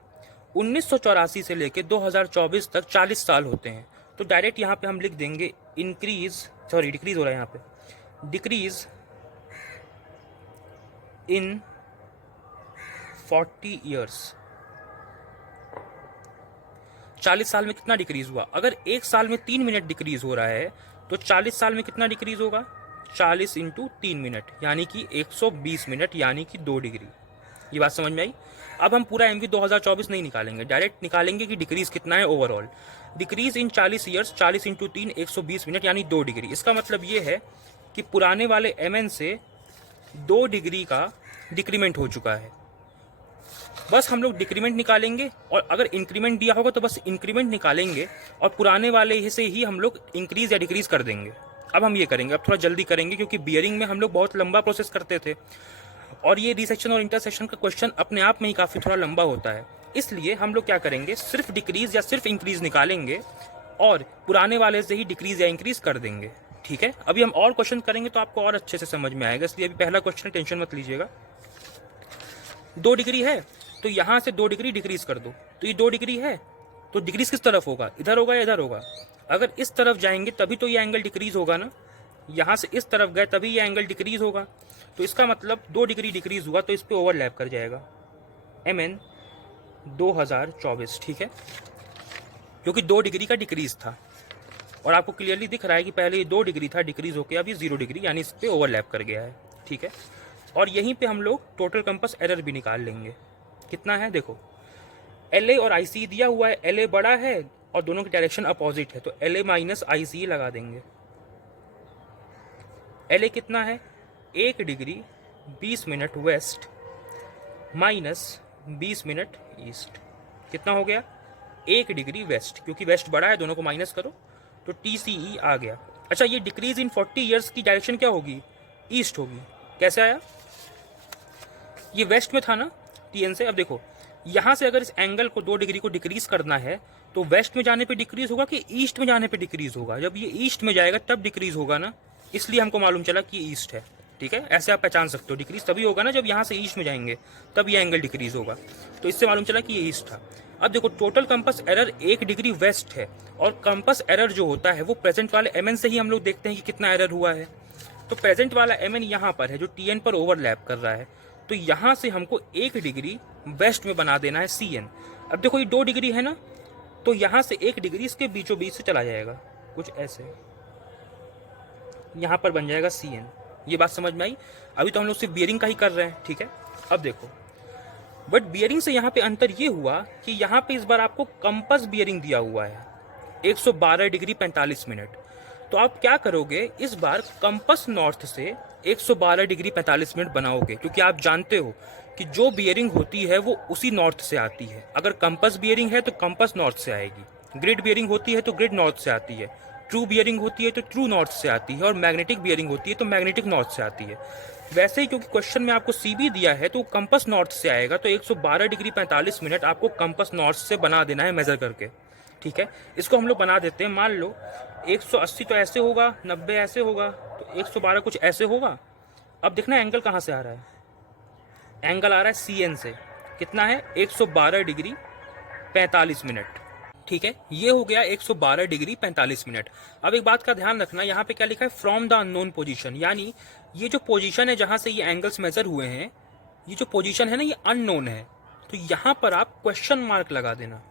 1984 से लेके 2024 तक 40 साल होते हैं, तो डायरेक्ट यहाँ पे हम लिख देंगे डिक्रीज हो रहा है यहाँ पे, डिक्रीज इन 40 ईयर्स। 40 साल में कितना डिक्रीज हुआ? अगर एक साल में 3 मिनट डिक्रीज हो रहा है तो 40 साल में कितना डिक्रीज होगा? 40 इंटू 3 मिनट यानी कि 120 मिनट, यानी कि 2 डिग्री। ये बात समझ में आई? अब हम पूरा MV 2024 नहीं निकालेंगे, डायरेक्ट निकालेंगे कि डिक्रीज कितना है overall. Decrease in 40 years, 40 into 3 120 minute यानी 2 डिग्री। इसका मतलब ये है कि पुराने वाले MN से 2 डिग्री का डिक्रीमेंट हो चुका है। बस हम लोग डिक्रीमेंट निकालेंगे, और अगर इंक्रीमेंट दिया होगा तो बस इंक्रीमेंट निकालेंगे, और पुराने वाले से ही हम लोग इंक्रीज या डिक्रीज कर देंगे। अब हम ये करेंगे, अब थोड़ा जल्दी करेंगे, क्योंकि बियरिंग में हम लोग बहुत लंबा प्रोसेस करते थे, और ये रिसेक्शन और इंटरसेक्शन का क्वेश्चन अपने आप में ही काफ़ी थोड़ा लंबा होता है। इसलिए हम लोग क्या करेंगे, सिर्फ डिक्रीज या सिर्फ इंक्रीज निकालेंगे, और पुराने वाले से ही डिक्रीज या इंक्रीज कर देंगे। ठीक है, अभी हम और क्वेश्चन करेंगे तो आपको और अच्छे से समझ में आएगा, इसलिए अभी पहला क्वेश्चन टेंशन मत लीजिएगा। 2 डिग्री है तो यहाँ से 2 डिग्री डिक्रीज कर दो, तो ये 2 डिग्री है, तो डिक्रीज किस तरफ होगा? इधर होगा या इधर होगा? अगर इस तरफ जाएंगे तभी तो ये एंगल डिक्रीज होगा ना। यहाँ से इस तरफ गए तभी ये एंगल डिक्रीज होगा, तो इसका मतलब 2 डिग्री डिक्रीज हुआ, तो इस पर ओवरलैप कर जाएगा MN 2024। ठीक है, क्योंकि 2 डिग्री का डिक्रीज था, और आपको क्लियरली दिख रहा है कि पहले ये 2 डिग्री था, डिक्रीज होकर अब ये 0 डिग्री, यानी इस पर ओवरलैप कर गया है। ठीक है, और यहीं पे हम लोग टोटल कंपास एरर भी निकाल लेंगे। कितना है देखो, LA और IC दिया हुआ है, LA बड़ा है और दोनों की डायरेक्शन अपोजिट है, तो LA माइनस IC लगा देंगे। LA कितना है? 1 degree 20 minute west minus 20 minute east. कितना हो गया? 1 डिग्री वेस्ट, क्योंकि वेस्ट बड़ा है, दोनों को माइनस करो तो TCE आ गया। अच्छा, ये डिक्रीज इन 40 ईयर्स की डायरेक्शन क्या होगी? ईस्ट होगी। कैसे आया? ये वेस्ट में था ना TN से। अब देखो यहाँ से अगर इस एंगल को 2 डिग्री को डिक्रीज करना है तो वेस्ट में जाने पे डिक्रीज होगा कि ईस्ट में जाने पे डिक्रीज होगा? जब ये ईस्ट में जाएगा तब डिक्रीज होगा ना, इसलिए हमको मालूम चला कि ईस्ट है। ठीक है, ऐसे आप पहचान सकते हो, डिक्रीज तभी होगा ना जब यहाँ से ईस्ट में जाएंगे, तब ये एंगल डिक्रीज होगा। तो इससे मालूम चला कि ये ईस्ट था। अब देखो total compass error 1 degree west है, और कंपास एरर जो होता है वो प्रेजेंट वाले एम से ही हम लोग देखते हैं कि कितना एरर हुआ है। तो प्रेजेंट वाला एम यहाँ पर है जो TN पर ओवरलैप कर रहा है, तो यहाँ से हमको 1 डिग्री वेस्ट में बना देना है CN। अब देखो ये 2 डिग्री है ना, तो यहाँ से 1 डिग्री इसके बीचों बीच से चला जाएगा, कुछ ऐसे यहाँ पर बन जाएगा CN। ये बात समझ में आई? अभी तो हम लोग सिर्फ बियरिंग का ही कर रहे हैं, ठीक है। अब देखो बट बियरिंग से यहाँ पे अंतर ये हुआ कि यहाँ पे इस बार आपको कंपास बियरिंग दिया हुआ है 112 डिग्री 45 मिनट। तो आप क्या करोगे, इस बार कंपास नॉर्थ से 112 डिग्री 45 मिनट बनाओगे, क्योंकि आप जानते हो कि जो बियरिंग होती है वो उसी नॉर्थ से आती है। अगर कंपास बियरिंग है तो कंपास नॉर्थ से आएगी, ग्रिड बियरिंग होती है तो ग्रिड नॉर्थ से आती है, ट्रू बियरिंग होती है तो ट्रू नॉर्थ से आती है, और मैग्नेटिक बियरिंग होती है तो मैग्नेटिक नॉर्थ से आती है। वैसे ही क्योंकि क्वेश्चन में आपको CB दिया है तो कंपास नॉर्थ से आएगा, तो 112 डिग्री 45 मिनट आपको कंपास नॉर्थ से बना देना है मेजर करके, ठीक है। इसको हम लोग बना देते हैं। मान लो 180 तो ऐसे होगा, 90 ऐसे होगा, तो 112 कुछ ऐसे होगा। अब देखना एंगल कहाँ से आ रहा है, एंगल आ रहा है CN से। कितना है, 112 डिग्री 45 मिनट, ठीक है। ये हो गया 112 डिग्री 45 मिनट। अब एक बात का ध्यान रखना, यहाँ पे क्या लिखा है, फ्रॉम द अननोन पोजीशन, यानी ये जो पोजीशन है जहां से ये एंगल्स मेजर हुए हैं, ये जो पोजीशन है ना, ये अननोन है। तो यहां पर आप क्वेश्चन मार्क लगा देना,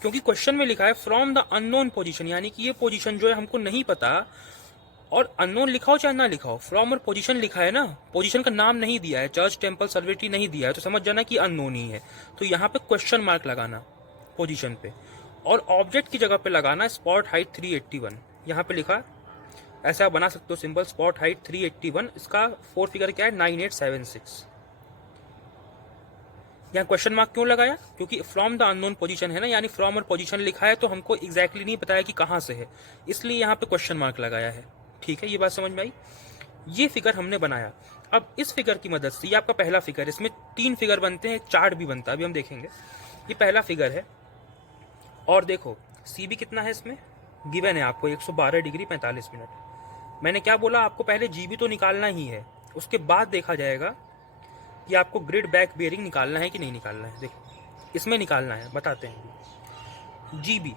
क्योंकि क्वेश्चन में लिखा है फ्रॉम द अननोन पोजीशन, यानी कि ये पोजीशन जो है हमको नहीं पता। और अननोन लिखा हो चाहे ना लिखा हो, फ्रॉम और पोजीशन लिखा है ना, पोजीशन का नाम नहीं दिया है, चर्च टेम्पल सर्वेटी नहीं दिया है, तो समझ जाना कि अननोन ही है। तो यहाँ पे क्वेश्चन मार्क लगाना पोजीशन पे, और ऑब्जेक्ट की जगह पे लगाना स्पॉट हाइट 381। यहाँ पे लिखा, ऐसा बना सकते हो सिंबल, स्पॉट हाइट 381। इसका 4 फिगर क्या है, 9876। यहाँ क्वेश्चन मार्क क्यों लगाया, क्योंकि फ्रॉम द अननोन पोजीशन है ना, यानी फ्रॉम और पोजीशन लिखा है तो हमको एग्जैक्टली नहीं बताया कि कहाँ से है, इसलिए यहाँ पे क्वेश्चन मार्क लगाया है, ठीक है। ये बात समझ में आई? ये फिगर हमने बनाया। अब इस फिगर की मदद से, ये आपका पहला फिगर, इसमें 3 फिगर बनते हैं, एक चार्ट भी बनता है, अभी हम देखेंगे। ये पहला फिगर है, और देखो CB कितना है इसमें गिवन है आपको, 112 डिग्री 45 मिनट। मैंने क्या बोला, आपको पहले GB तो निकालना ही है, उसके बाद देखा जाएगा कि आपको ग्रिड बैक बियरिंग निकालना है कि नहीं निकालना है। देखो इसमें निकालना है, बताते हैं GB।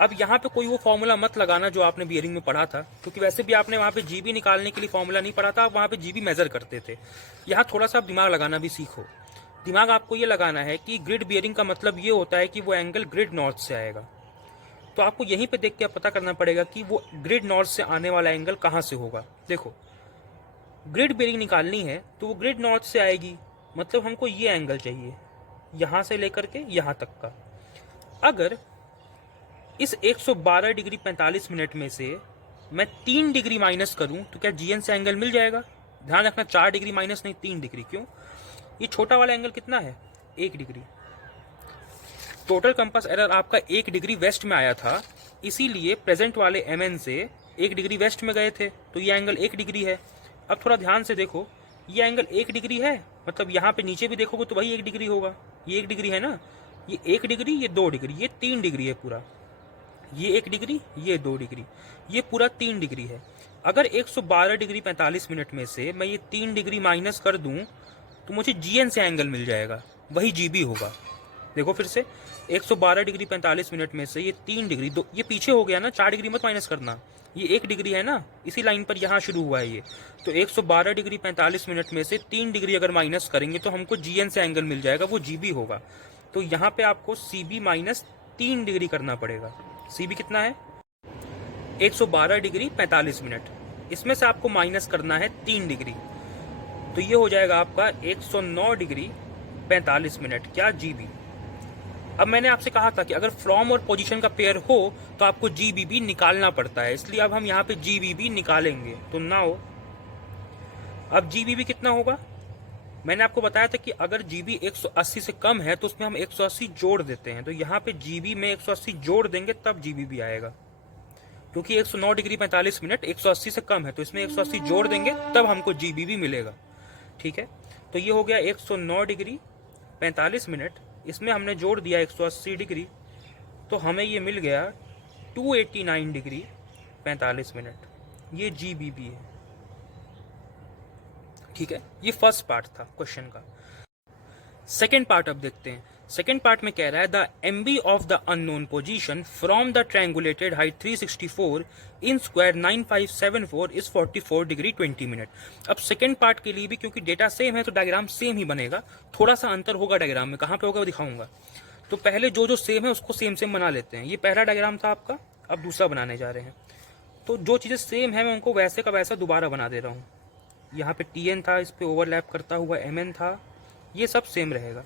अब यहाँ पे कोई वो फॉर्मूला मत लगाना जो आपने बियरिंग में पढ़ा था, क्योंकि वैसे भी आपने वहाँ पे GB निकालने के लिए फॉर्मूला नहीं पढ़ा था, आप वहाँ पे GB मेजर करते थे। यहाँ थोड़ा सा आप दिमाग लगाना भी सीखो। दिमाग आपको ये लगाना है कि ग्रिड बियरिंग का मतलब ये होता है कि वो एंगल ग्रिड नॉर्थ से आएगा। तो आपको यहीं पे देख के पता करना पड़ेगा कि वो ग्रिड नॉर्थ से आने वाला एंगल कहाँ से होगा। देखो ग्रिड बियरिंग निकालनी है तो वो ग्रिड नॉर्थ से आएगी, मतलब हमको ये एंगल चाहिए यहाँ से लेकर के यहाँ तक का। अगर इस 112 डिग्री 45 मिनट में से मैं 3 डिग्री माइनस करूं तो क्या GN से एंगल मिल जाएगा? ध्यान रखना 4 डिग्री माइनस नहीं, 3 डिग्री। क्यों? ये छोटा वाला एंगल कितना है, 1 डिग्री। टोटल कंपास एरर आपका 1 डिग्री वेस्ट में आया था, इसीलिए प्रेजेंट वाले MN से 1 डिग्री वेस्ट में गए थे, तो ये एंगल 1 डिग्री है। अब थोड़ा ध्यान से देखो, ये एंगल 1 डिग्री है, मतलब यहाँ पे नीचे भी देखोगे तो वही 1 डिग्री होगा। ये 1 डिग्री है ना, ये 1 डिग्री, ये 2 डिग्री, ये 3 डिग्री है पूरा। ये 1 डिग्री, ये 2 डिग्री, ये पूरा 3 डिग्री है। अगर 112 डिग्री 45 मिनट में से मैं ये 3 डिग्री माइनस कर दूं तो मुझे GN से एंगल मिल जाएगा, वही GB होगा। देखो फिर से, 112 डिग्री 45 मिनट में से ये 3 डिग्री, दो ये पीछे हो गया ना, 4 डिग्री मत माइनस करना, ये 1 डिग्री है ना, इसी लाइन पर यहाँ शुरू हुआ है ये। तो 112 डिग्री 45 मिनट में से 3 डिग्री अगर माइनस करेंगे तो हमको GN से एंगल मिल जाएगा, वो GB होगा। तो यहाँ पे आपको CB माइनस 3 डिग्री करना पड़ेगा। CB कितना है, 112 डिग्री 45 मिनट, इसमें से आपको माइनस करना है 3 डिग्री, तो ये हो जाएगा आपका 109 डिग्री 45 मिनट, क्या GB। अब मैंने आपसे कहा था कि अगर फ्रॉम और पोजीशन का पेयर हो तो आपको GBB निकालना पड़ता है, इसलिए अब हम यहाँ पे GBB निकालेंगे। तो ना हो, अब GBB कितना होगा, मैंने आपको बताया था कि अगर GB 180 से कम है तो उसमें हम 180 जोड़ देते हैं, तो यहाँ पे GB में 180 जोड़ देंगे तब GBB आएगा, क्योंकि 109 डिग्री 45 मिनट 180 से कम है, तो इसमें 180 जोड़ देंगे तब हमको GBB मिलेगा, ठीक है। तो ये हो गया 109 डिग्री 45 मिनट, इसमें हमने जोड़ दिया 180 डिग्री, तो हमें ये मिल गया 289 डिग्री 45 मिनट, ये GBB है, ठीक है। ये फर्स्ट पार्ट था क्वेश्चन का। सेकेंड पार्ट अब देखते हैं। सेकेंड पार्ट में कह रहा है the MB of the unknown position from the triangulated height 364 in square 9574 is 44 degree 20 minute. अब सेकेंड पार्ट के लिए भी क्योंकि डेटा सेम है तो डायग्राम सेम ही बनेगा, थोड़ा सा अंतर होगा डायग्राम में, कहाँ पे होगा वो दिखाऊंगा। तो पहले जो जो सेम है उसको सेम सेम बना लेते हैं। ये पहला डायग्राम था आपका, अब दूसरा बनाने जा रहे हैं। तो जो चीज़ें सेम है मैं उनको वैसे का वैसा दोबारा बना दे रहा हूँ। यहाँ पे TN था, इस पे ओवरलैप करता हुआ MN था, ये सब सेम रहेगा।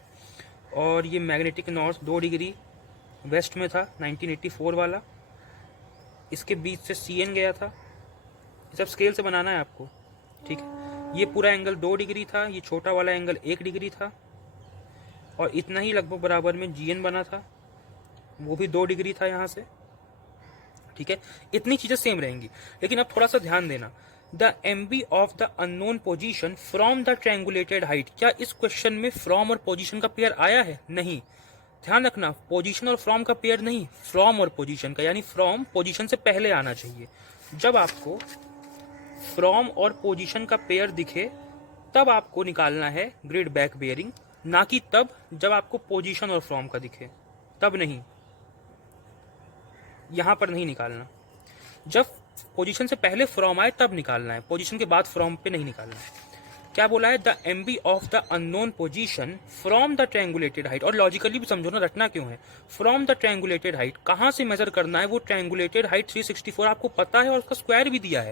और ये मैग्नेटिक नॉर्थ 2 डिग्री वेस्ट में था 1984 वाला, इसके बीच से CN गया था। ये सब स्केल से बनाना है आपको, ठीक है। ये पूरा एंगल 2 डिग्री था, ये छोटा वाला एंगल 1 डिग्री था, और इतना ही लगभग बराबर में GN बना था, वो भी 2 डिग्री था यहाँ से, ठीक है। इतनी चीज़ें सेम रहेंगी। लेकिन अब थोड़ा सा ध्यान देना, the MB of the unknown position from the triangulated height, क्या इस क्वेश्चन में फ्रॉम और पोजीशन का पेयर आया है? नहीं। ध्यान रखना, पोजीशन और फ्रॉम का पेयर नहीं, फ्रॉम और पोजीशन का, यानी फ्रॉम पोजीशन से पहले आना चाहिए। जब आपको फ्रॉम और पोजीशन का पेयर दिखे तब आपको निकालना है ग्रिड बैक बेयरिंग, ना कि तब जब आपको पोजीशन और फ्रॉम का दिखे, तब नहीं, यहां पर नहीं निकालना। जब पोजीशन से पहले फ्रॉम आए तब निकालना है, पोजीशन के बाद फ्रॉम पे नहीं निकालना है। क्या बोला है? The MB of the unknown position from the triangulated height. और लॉजिकली भी समझो ना, रटना क्यों है। फ्रॉम द ट्रायंगुलेटेड हाइट, कहां से मेजर करना है? वो ट्रायंगुलेटेड हाइट 364 आपको पता है और उसका स्क्वायर भी दिया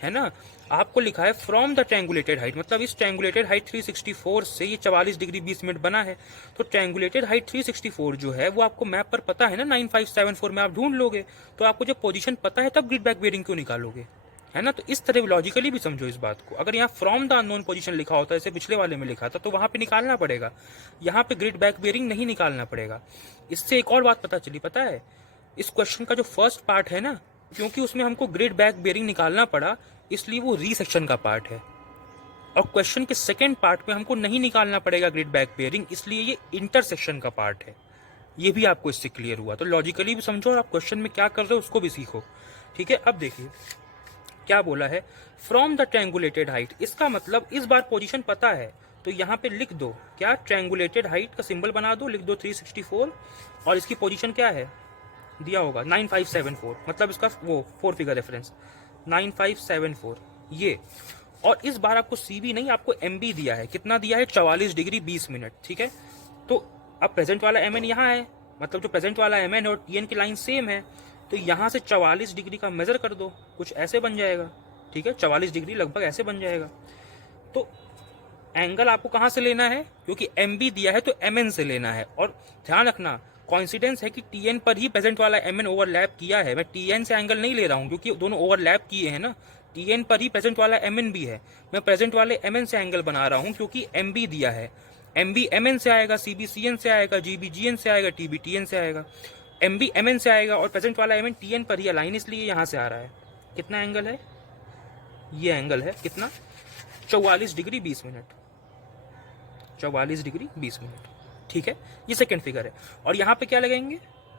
है ना। आपको लिखा है फ्रॉम द ट्रायंगुलेटेड हाइट, मतलब इस ट्रायंगुलेटेड हाइट 364 से ये 44 डिग्री 20 मिनट बना है। तो ट्रायंगुलेटेड हाइट 364 जो है वो आपको मैप पर पता है ना, 9574 में आप ढूंढ लोगे। तो आपको जब पोजीशन पता है तब ग्रिड बैक बेयरिंग क्यों निकालोगे, है ना। तो इस तरह लॉजिकली भी समझो इस बात को। अगर यहाँ फ्रॉम द अननोन पोजीशन लिखा होता, जैसे पिछले वाले में लिखा था, तो वहां पे निकालना पड़ेगा, यहाँ पे ग्रिड बैक बेयरिंग नहीं निकालना पड़ेगा। इससे एक और बात पता चली, पता है, इस क्वेश्चन का जो फर्स्ट पार्ट है ना, क्योंकि उसमें हमको ग्रिड बैक बेयरिंग निकालना पड़ा, इसलिए वो रीसेक्शन का पार्ट है। और क्वेश्चन के सेकेंड पार्ट में हमको नहीं निकालना पड़ेगा ग्रिड बैक बेयरिंग, इसलिए ये इंटरसेक्शन का पार्ट है। ये भी आपको इससे क्लियर हुआ। तो लॉजिकली भी समझो और आप क्वेश्चन में क्या कर रहे हो उसको भी सीखो, ठीक है। अब देखिए क्या बोला है, फ्रॉम द ट्रायंगुलेटेड हाइट। इसका मतलब इस बार पोजीशन पता है, तो यहाँ पे लिख दो क्या, ट्रायंगुलेटेड हाइट का सिंबल बना दो, लिख दो 364, और इसकी पोजीशन क्या है दिया होगा 9574, मतलब इसका वो 4 फिगर रेफरेंस 9574 ये। और इस बार आपको CB नहीं, आपको MB दिया है। कितना दिया है? 44 डिग्री 20 मिनट, ठीक है। तो अब प्रेजेंट वाला MN यहाँ है, मतलब जो प्रेजेंट वाला MN और TN की लाइन सेम है, तो यहाँ से 44 डिग्री का मेजर कर दो, कुछ ऐसे बन जाएगा, ठीक है। 44 डिग्री लगभग ऐसे बन जाएगा। तो एंगल आपको कहाँ से लेना है? क्योंकि MB दिया है तो MN से लेना है। और ध्यान रखना, कॉइंसिडेंस है कि TN पर ही प्रेजेंट वाला MN ओवरलैप किया है। मैं TN से एंगल नहीं ले रहा हूँ, क्योंकि दोनों ओवरलैप किए हैं ना। TN पर ही प्रेजेंट वाला MN भी है, मैं प्रेजेंट वाले MN से एंगल बना रहा हूँ, क्योंकि MB दिया है। MB MN से आएगा, CB CN से आएगा, GB GN से आएगा, TB TN से आएगा, MB MN से आएगा, और प्रेजेंट वाला MN TN पर ही अलाइन, इसलिए यहाँ से आ रहा है। कितना एंगल है? ये एंगल है कितना? 44 डिग्री 20 मिनट, 44 डिग्री 20 मिनट, ठीक है। ये सेकंड फिगर है। और यहाँ पे क्या लगाएंगे?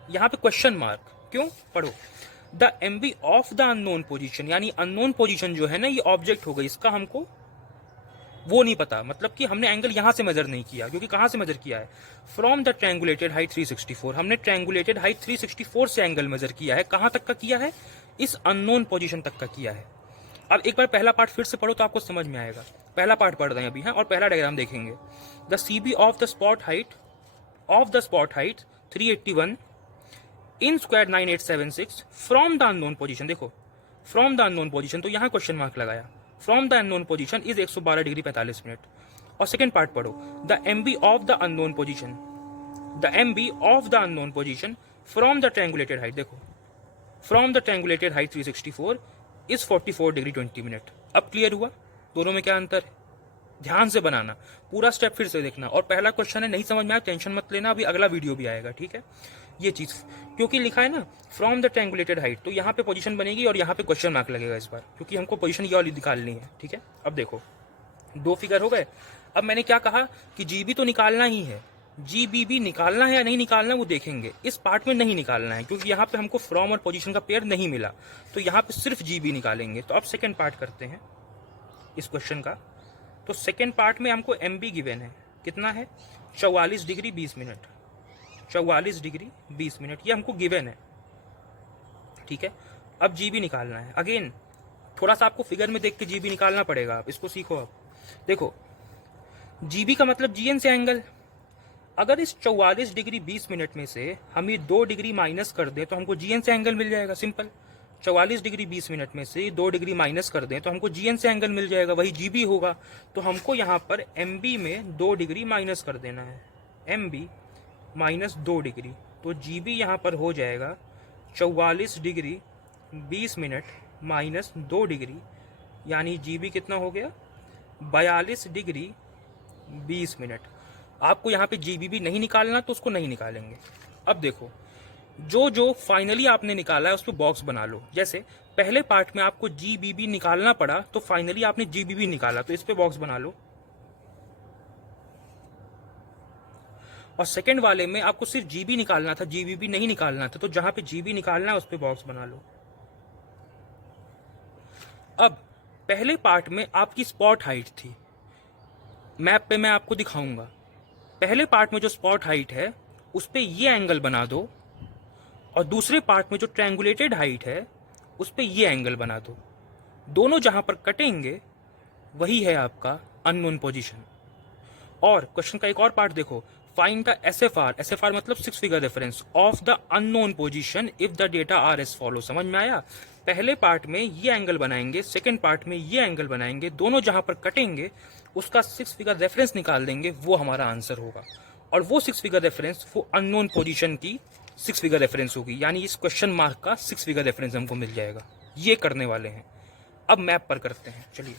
यहाँ पे क्वेश्चन मार्क। क्यों? पढ़ो, the MB of the unknown position, यानी अननोन पोजीशन जो है ना, ये ऑब्जेक्ट हो गई, इसका हमको वो नहीं पता, मतलब कि हमने एंगल यहां से मेजर नहीं किया, क्योंकि कहां से मेजर किया है? From the triangulated height 364। हमने ट्रायंगुलेटेड हाइट 364 से एंगल मेजर किया है। कहां तक का किया है? इस अननोन पोजीशन तक का किया है। अब एक बार पहला पार्ट फिर से पढ़ो तो आपको समझ में आएगा। पहला पार्ट पढ़ रहे हैं अभी, हैं, और पहला डायग्राम देखेंगे। The CB of the spot height 381 in square 9876 from the unknown position. देखो फ्रॉम द अननोन पोजीशन, तो यहाँ क्वेश्चन मार्क लगाया। From the unknown position is 112 degree 45 minute. और सेकेंड पार्ट पढ़ो, the MB of the unknown position, the MB of the unknown position from the triangulated height. देखो from the triangulated height 364 is 44 degree 20 minute. अब clear हुआ दोनों में क्या अंतर है? ध्यान से बनाना, पूरा स्टेप फिर से देखना। और पहला क्वेश्चन है, नहीं समझ में आया टेंशन मत लेना, अभी अगला वीडियो भी आएगा, ठीक है। ये चीज क्योंकि लिखा है ना फ्रॉम द ट्रायंगुलेटेड हाइट, तो यहाँ पे पोजीशन बनेगी और यहाँ पे क्वेश्चन मार्क लगेगा इस बार, क्योंकि हमको पोजीशन ये वाली निकालनी है, ठीक है। अब देखो 2 फिगर हो गए। अब मैंने क्या कहा कि GB तो निकालना ही है, GBB निकालना है या नहीं निकालना वो देखेंगे। इस पार्ट में नहीं निकालना है, क्योंकि यहाँ पे हमको फ्रॉम और पोजीशन का पेयर नहीं मिला, तो यहाँ पे सिर्फ GB निकालेंगे। तो अब सेकेंड पार्ट करते हैं इस क्वेश्चन का। तो सेकेंड पार्ट में हमको MB गिवन है, कितना है? 44 डिग्री 20 मिनट, 44 डिग्री 20 मिनट, ये हमको गिवन है, ठीक है। अब जीबी निकालना है। अगेन थोड़ा सा आपको फिगर में देख के जीबी निकालना पड़ेगा, आप इसको सीखो। अब देखो जीबी का मतलब जीएन से एंगल। अगर इस 44 डिग्री 20 मिनट में से हम ये 2 डिग्री माइनस कर दें तो हमको जीएन से एंगल मिल जाएगा, सिंपल। 44 डिग्री 20 मिनट में से 2 डिग्री माइनस कर दें तो हमको जीएन से एंगल मिल जाएगा, वही जीबी होगा। तो हमको यहाँ पर एमबी में 2 डिग्री माइनस कर देना है, एमबी माइनस 2 डिग्री, तो जीबी यहाँ पर हो जाएगा 44 डिग्री 20 मिनट माइनस 2 डिग्री, यानी जीबी कितना हो गया 42 डिग्री 20 मिनट। आपको यहाँ पे जीबी भी नहीं निकालना तो उसको नहीं निकालेंगे। अब देखो जो जो फाइनली आपने निकाला है उस पर बॉक्स बना लो। जैसे पहले पार्ट में आपको जीबीबी निकालना पड़ा तो फाइनली आपने जीबीबी निकाला, तो इस पे बॉक्स बना लो। और सेकंड वाले में आपको सिर्फ जीबी निकालना था, जीबीबी नहीं निकालना था, तो जहां पे जीबी निकालना है उस पे बॉक्स बना लो। अब पहले पार्ट में आपकी स्पॉट हाइट थी, मैप पे मैं आपको दिखाऊंगा। पहले पार्ट में जो स्पॉट हाइट है उस पे ये एंगल बना दो, और दूसरे पार्ट में जो ट्रायंगुलेटेड हाइट है उस पे ये एंगल बना दो। दोनों जहां पर कटेंगे वही है आपका अननोन पोजीशन। और क्वेश्चन का एक और पार्ट देखो, फाइंड द एसएफआर, एसएफआर मतलब 6 figure reference of the unknown position if the data R S follow. समझ में आया? पहले पार्ट में ये एंगल बनाएंगे, सेकंड पार्ट में ये एंगल बनाएंगे, दोनों जहां पर कटेंगे उसका 6 फिगर रेफरेंस निकाल देंगे, वो हमारा आंसर होगा। और वो 6 फिगर रेफरेंस वो अननोन पोजीशन की 6 फिगर रेफरेंस होगी, यानी इस क्वेश्चन मार्क का 6 फिगर रेफरेंस हमको मिल जाएगा। ये करने वाले हैं। अब मैप पर करते हैं, चलिए।